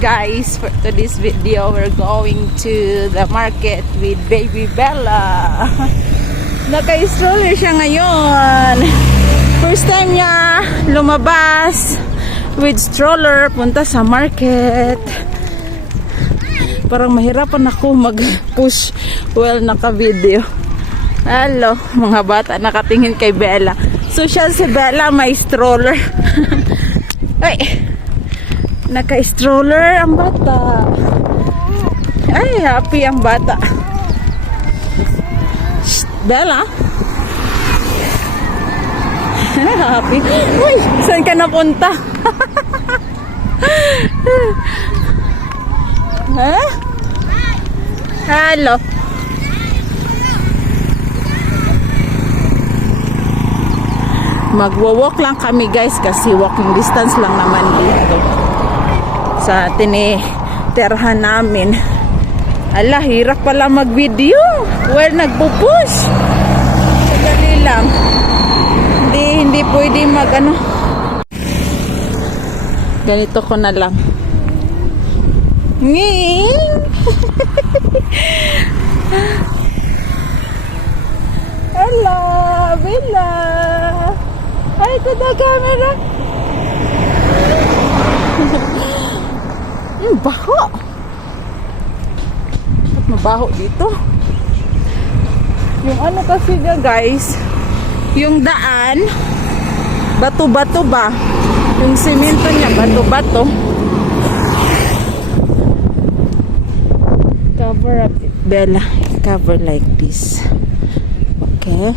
guys, for today's video we're going to the market with baby Bella. Naka-stroller siya ngayon. First time niya lumabas with stroller punta sa market. Parang mahirapan ako mag-push while naka-video. Hello mga bata, nakatingin kay Bella. So siya si Bella may stroller. Ay, naka-stroller ang bata. Ay, happy ang bata. Shh, Bella. Happy. Uy, saan ka napunta? Huh? Hello. Magwo-walk lang kami guys kasi walking distance lang naman dito sa tiniterhan namin. Ala, hirap pala mag-video while nagpo-push. Sadali lang. Hindi pwede mag-ano. Ganito ko na lang. Nging! Hello, Bella! Ay, ito na camera. Baho. At mabaho dito. Yung ano kasi niya guys, yung daan, bato-bato ba? Yung simento niya, bato-bato. Cover up it, Bella. Cover like this. Okay.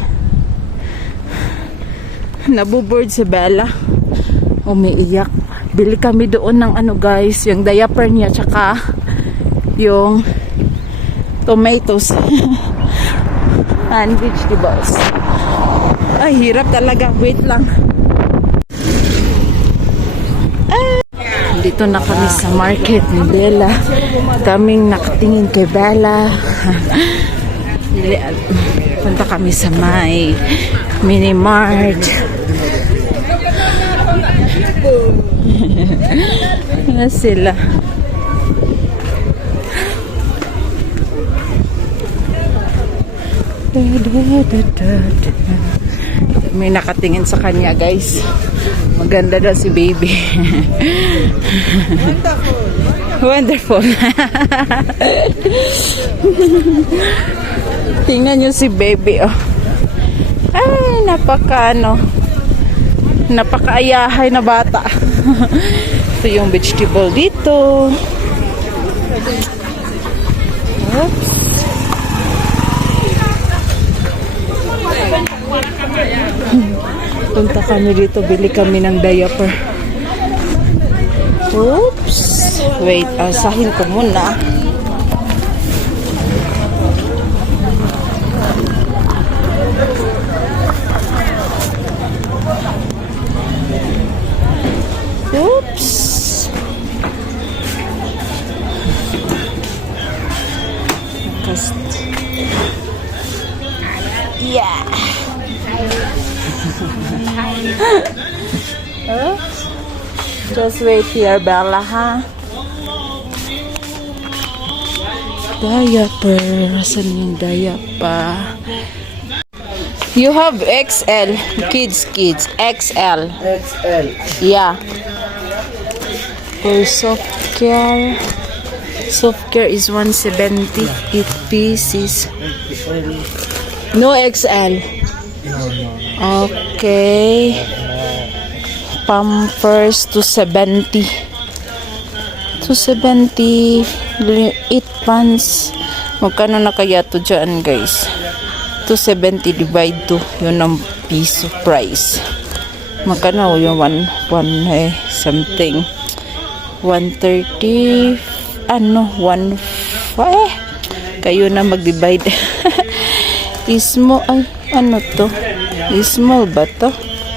Nabuboard si Bella. Umiiyak. Bili kami doon ng ano guys, yung diaper niya tsaka yung tomatoes and vegetables. Ay, hirap talaga. Wait lang. Dito na kami sa market ni Bella. Kaming nakatingin kay Bella. Punta kami sa may mini mart. Ano sila? May nakatingin sa kanya guys. Maganda daw si baby. Wonderful. Tingnan nyo si baby oh. Ay, napakaayahay na bata. Ito yung vegetable dito. Oops. Punta kami dito, bili kami ng diaper. Oops. Wait, asahin ko muna. Oops. Yeah. Just wait here, Bella, ha? Diaper. Saan yung diaper? You have XL. Kids. XL. XL. Yeah. For soft care. Soft care is 170. 8 pieces. No XL. Okay. Pampers 270. 270. 8 pants. Magkano na kaya to dyan guys? 270 divide 2. Yun ang piso price. Magkano yung 1 something. 130. Ano? 1 kayo na mag-divide. Small. Ay, ano to? Small ba to?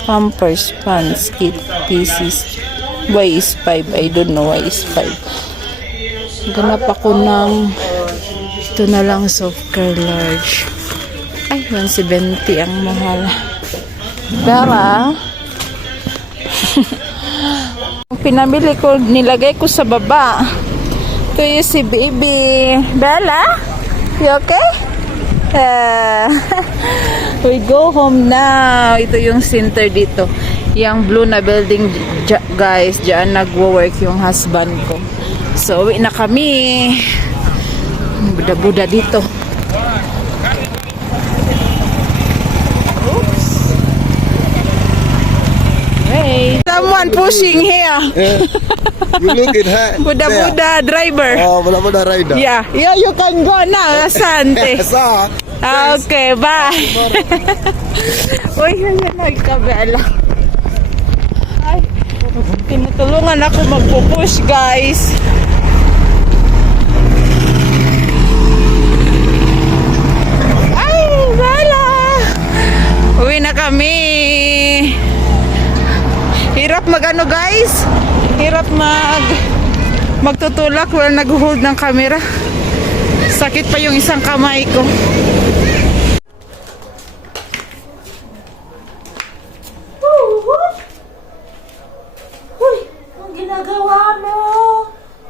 Pampers pants 8 pieces. Why is 5? I don't know why is 5. Ganap ako ng ito na lang soft care large. Ay, 170 ang mahal. Bella? pinamili ko, nilagay ko sa baba. Ito yung si baby. Bella? You okay? We go home now. Ito yung center dito. Yung blue na building, guys. Diyan nagwo-work yung husband ko. So, uwi na kami. Buda-buda dito. Oops. Hey. Someone pushing here. You look at her. Buda-buda driver. Oh, buda-buda rider. Yeah, you can go now, Asante. Sa. Okay, bye. Uy, yun na, ikabela. Ay, tinutulungan ako magpupush, guys. Ay, bala. Uwi na kami. Hirap magano, guys. Hirap magtutulak while nag-hold ng camera. Sakit pa yung isang kamay ko. Uy, ang ginagawa mo?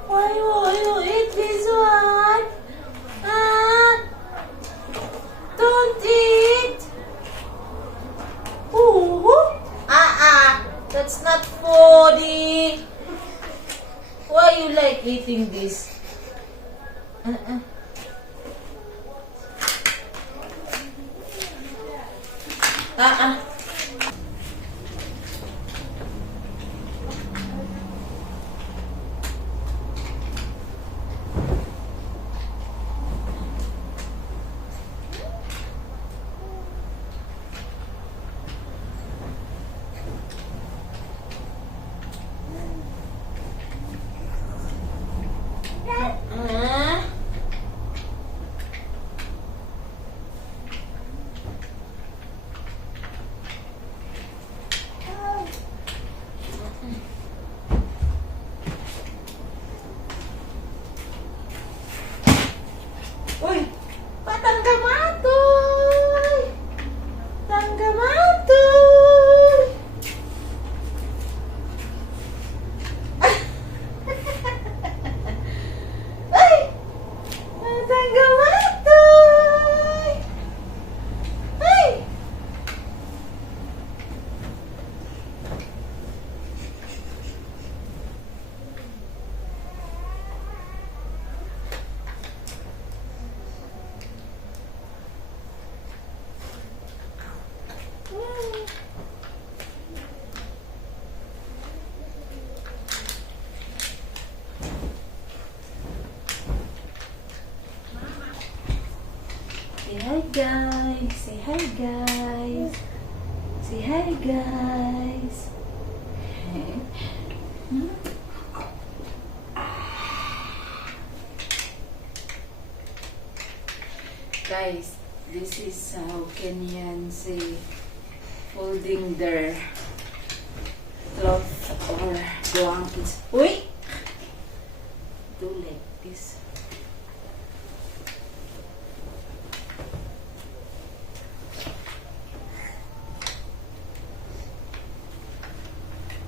Why you eat this one? Don't eat. That's not foodie. Why you like eating this? Uy, patanggamatoy! Tanggamatoy! Ay! Tanggamatoy! Ay! Say hi, guys. Say hi, guys. Say hi, guys. Guys, this is how Kenyans say folding their cloth or blankets. Uy! Do like this.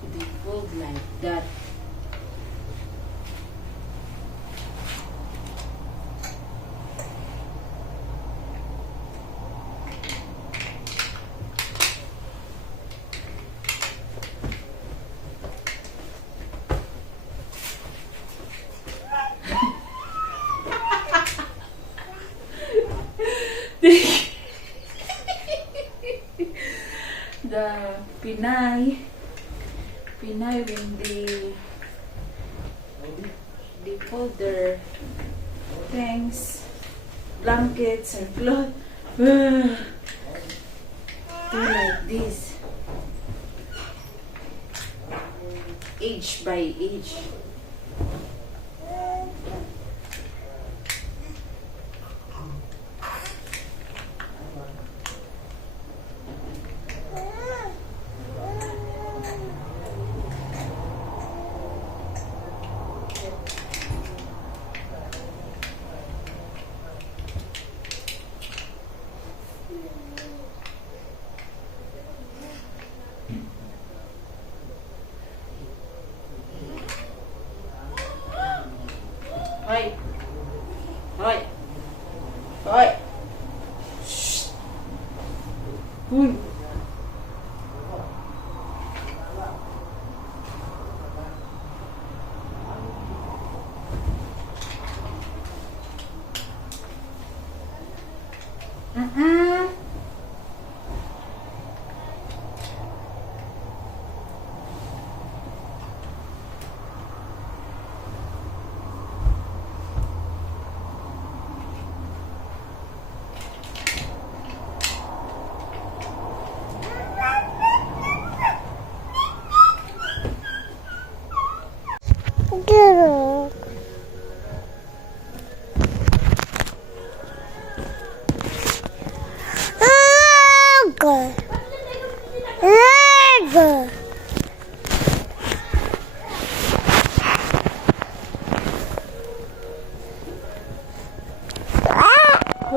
They fold like that. The Pinay when they fold their things, blankets and clothes, do like this, age by age. Uy.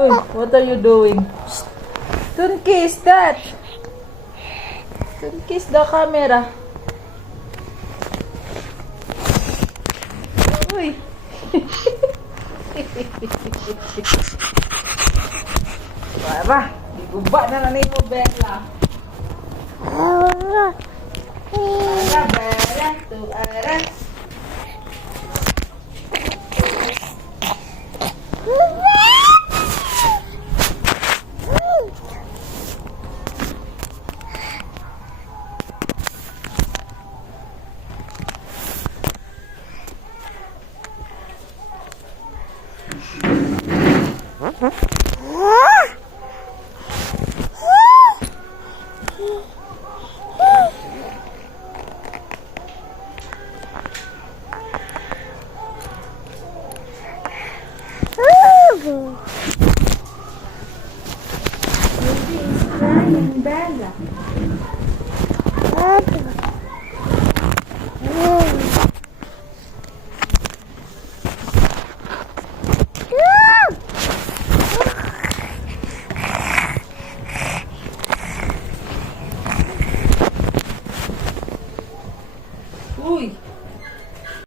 Uy, what are you doing? Shh. Don't kiss that. Don't kiss the camera. Uy. Para, iguba na na mo, Bella. Para, Bella, to ara. Bella. Uy.